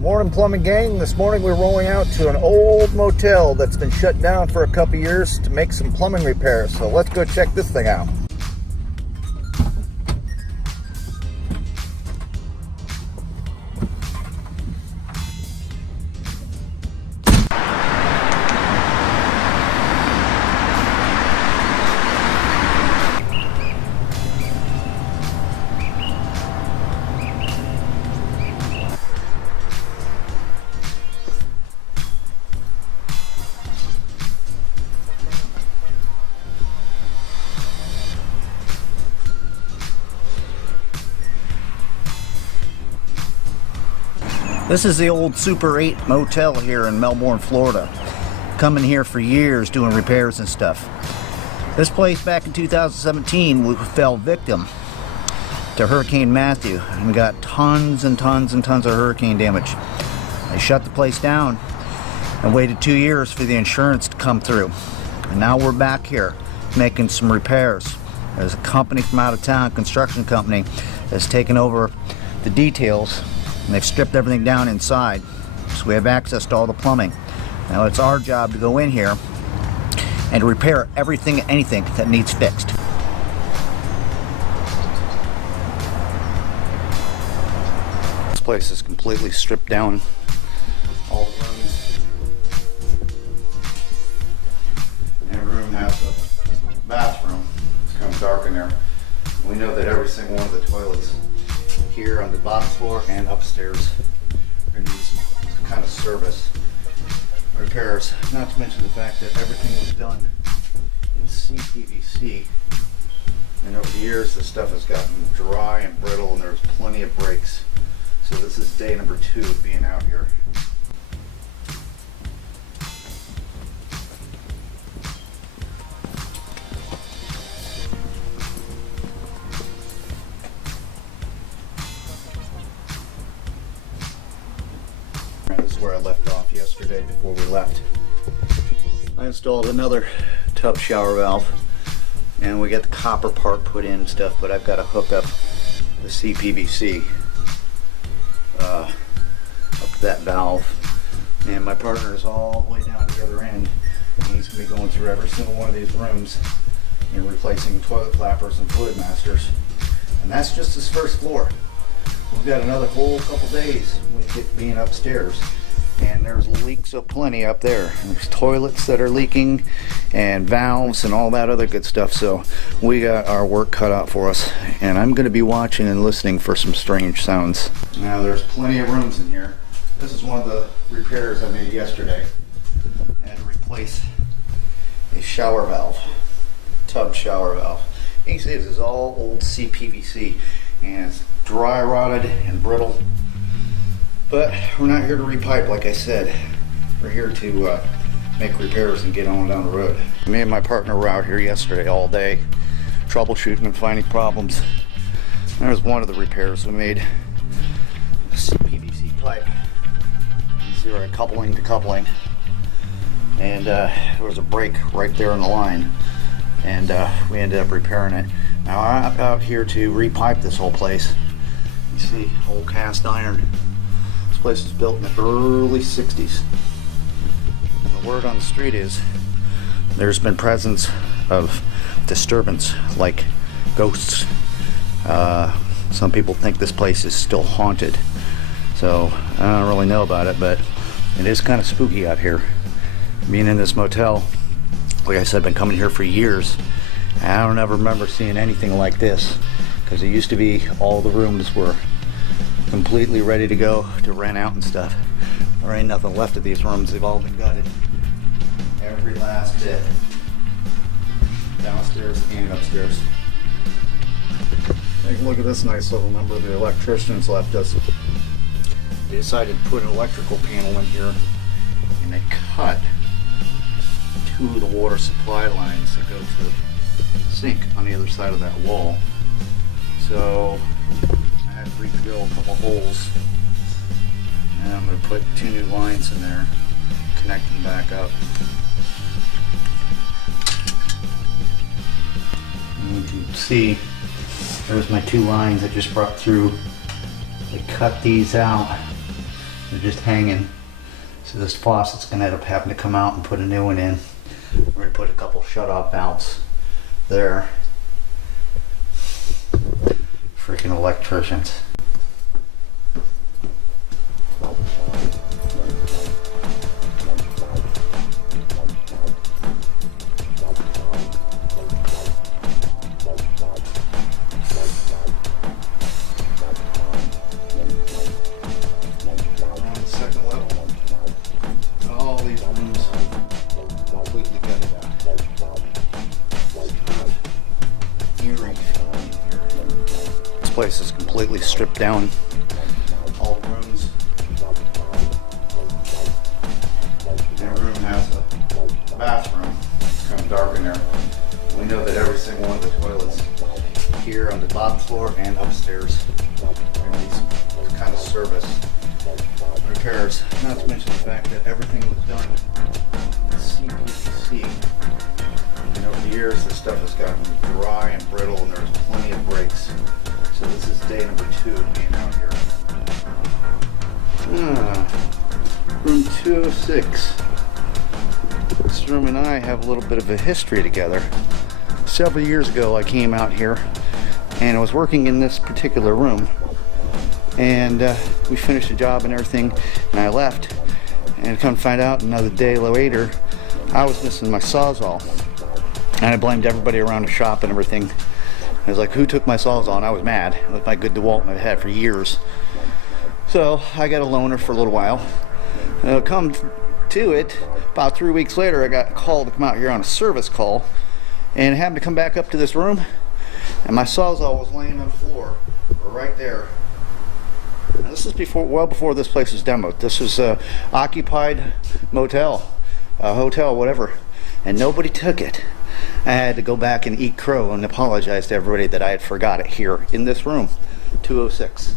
Morning, plumbing gang. This morning we're rolling out to an old motel that's been shut down for a couple years to make some plumbing repairs. So let's go check this thing out. This is the old Super 8 motel here in Melbourne, Florida. Coming here for years doing repairs and stuff. This place back in 2017 we fell victim to Hurricane Matthew and we got tons and tons and tons of hurricane damage. They shut the place down and waited 2 years for the insurance to come through. And now we're back here making some repairs. There's a company from out of town, construction company, that's taken over the details. And they've stripped everything down inside, so we have access to all the plumbing. Now it's our job to go in here and repair everything, anything that needs fixed. This place is completely stripped down. All the rooms. Every room has a bathroom. It's kind of dark in there. We know that every single one of the toilets here on the bottom floor and upstairs are going to need some kind of service repairs, not to mention the fact that everything was done in CPVC, and over the years the stuff has gotten dry and brittle and there's plenty of breaks. So this is day number 2 of being out here. This is where I left off yesterday before we left. I installed another tub shower valve and we got the copper part put in and stuff, but I've got to hook up the CPVC up to that valve. And my partner is all the way down the other end and he's going to be going through every single one of these rooms and replacing toilet flappers and fluid masters. And that's just his first floor. We've got another whole couple days when we get being upstairs, and there's leaks aplenty up there. There's toilets that are leaking and valves and all that other good stuff, so we got our work cut out for us, and I'm going to be watching and listening for some strange sounds. Now there's plenty of rooms in here. This is one of the repairs I made yesterday. I had to replace a shower valve, tub shower valve. You can see this is all old CPVC and it's dry rotted and brittle, but we're not here to repipe. Like I said, we're here to make repairs and get on down the road. Me and my partner were out here yesterday all day troubleshooting and finding problems. There's one of the repairs we made. A PVC pipe, zero coupling to coupling, and there was a break right there in the line, and we ended up repairing it. Now I'm out here to repipe this whole place. You see, old cast iron. This place was built in the early 60s. And the word on the street is there's been presence of disturbance, like ghosts. Some people think this place is still haunted. So I don't really know about it, but it is kind of spooky out here. Being in this motel, like I said, I've been coming here for years. I don't ever remember seeing anything like this, because it used to be all the rooms were completely ready to go to rent out and stuff. There ain't nothing left of these rooms. They've all been gutted. Every last bit. Downstairs and upstairs. Take a look at this nice little number the electricians left us. They decided to put an electrical panel in here and they cut 2 of the water supply lines that go to the sink on the other side of that wall. So I had to re-drill a couple holes, and I'm going to put 2 new lines in there, connect them back up. And you can see there's my 2 lines I just brought through. They cut these out They're just hanging. So this faucet's gonna end up having to come out and put a new one in. We're gonna put a couple shut-off valves there. Freaking electricians. Place is completely stripped down. All the rooms. Every room has a bathroom. It's kind of dark in there. We know that every single one of the toilets here on the bottom floor and upstairs are going to need some kind of service repairs. Not to mention the fact that everything was done CPC. And over the years, this stuff has gotten dry and brittle, and there's plenty of breaks. So this is day number 2 of being out here. Room 206. This room and I have a little bit of a history together. Several years ago I came out here and I was working in this particular room. And we finished the job and everything, and I left. And come to find out another day later, I was missing my Sawzall. And I blamed everybody around the shop and everything. I was like, who took my Sawzall? And I was mad with my good DeWalt I've had for years. So I got a loaner for a little while. Come to it, about 3 weeks later, I got called to come out here on a service call, and happened to come back up to this room, and my Sawzall was laying on the floor right there. Now, this is well before this place was demoed. This was a occupied motel, a hotel, whatever, and nobody took it. I had to go back and eat crow and apologize to everybody that I had forgot it here in this room, 206.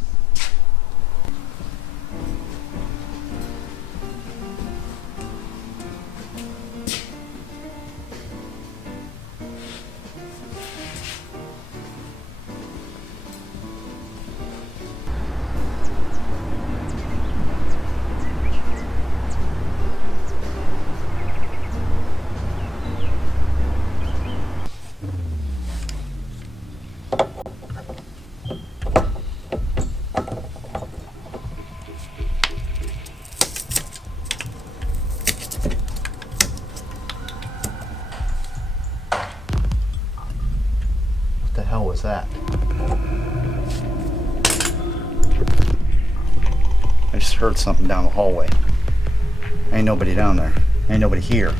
What the hell was that? I just heard something down the hallway. Ain't nobody down there. Ain't nobody here.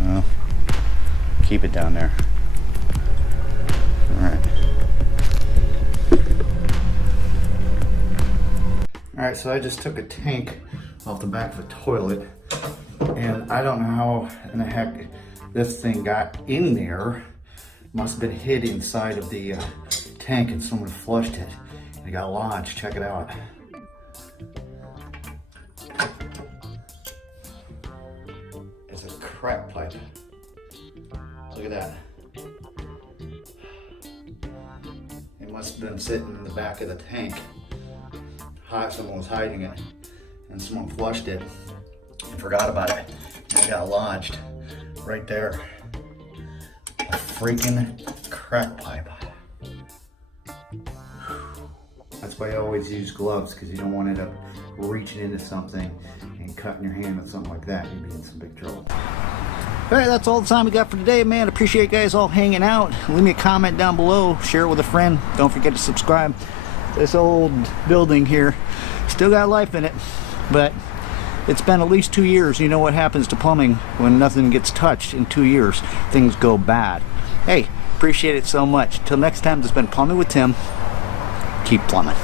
Well, keep it down there. Alright. Alright, so I just took a tank off the back of a toilet, and I don't know how in the heck this thing got in there. Must have been hid inside of the tank and someone flushed it. It got lodged. Check it out. It's a crack pipe. Look at that. It must have been sitting in the back of the tank. Someone was hiding it, and someone flushed it and forgot about it, and it got lodged right there. A freaking crack pipe. That's why I always use gloves, because you don't want to end up reaching into something and cutting your hand with something like that. You'd be in some big trouble. Alright, that's all the time we got for today, man. Appreciate you guys all hanging out. Leave me a comment down below. Share it with a friend. Don't forget to subscribe. This old building here still got life in it, but it's been at least 2 years. You know what happens to plumbing when nothing gets touched in 2 years. Things go bad. Hey, appreciate it so much. Till next time, this has been Plumbing with Tim. Keep plumbing.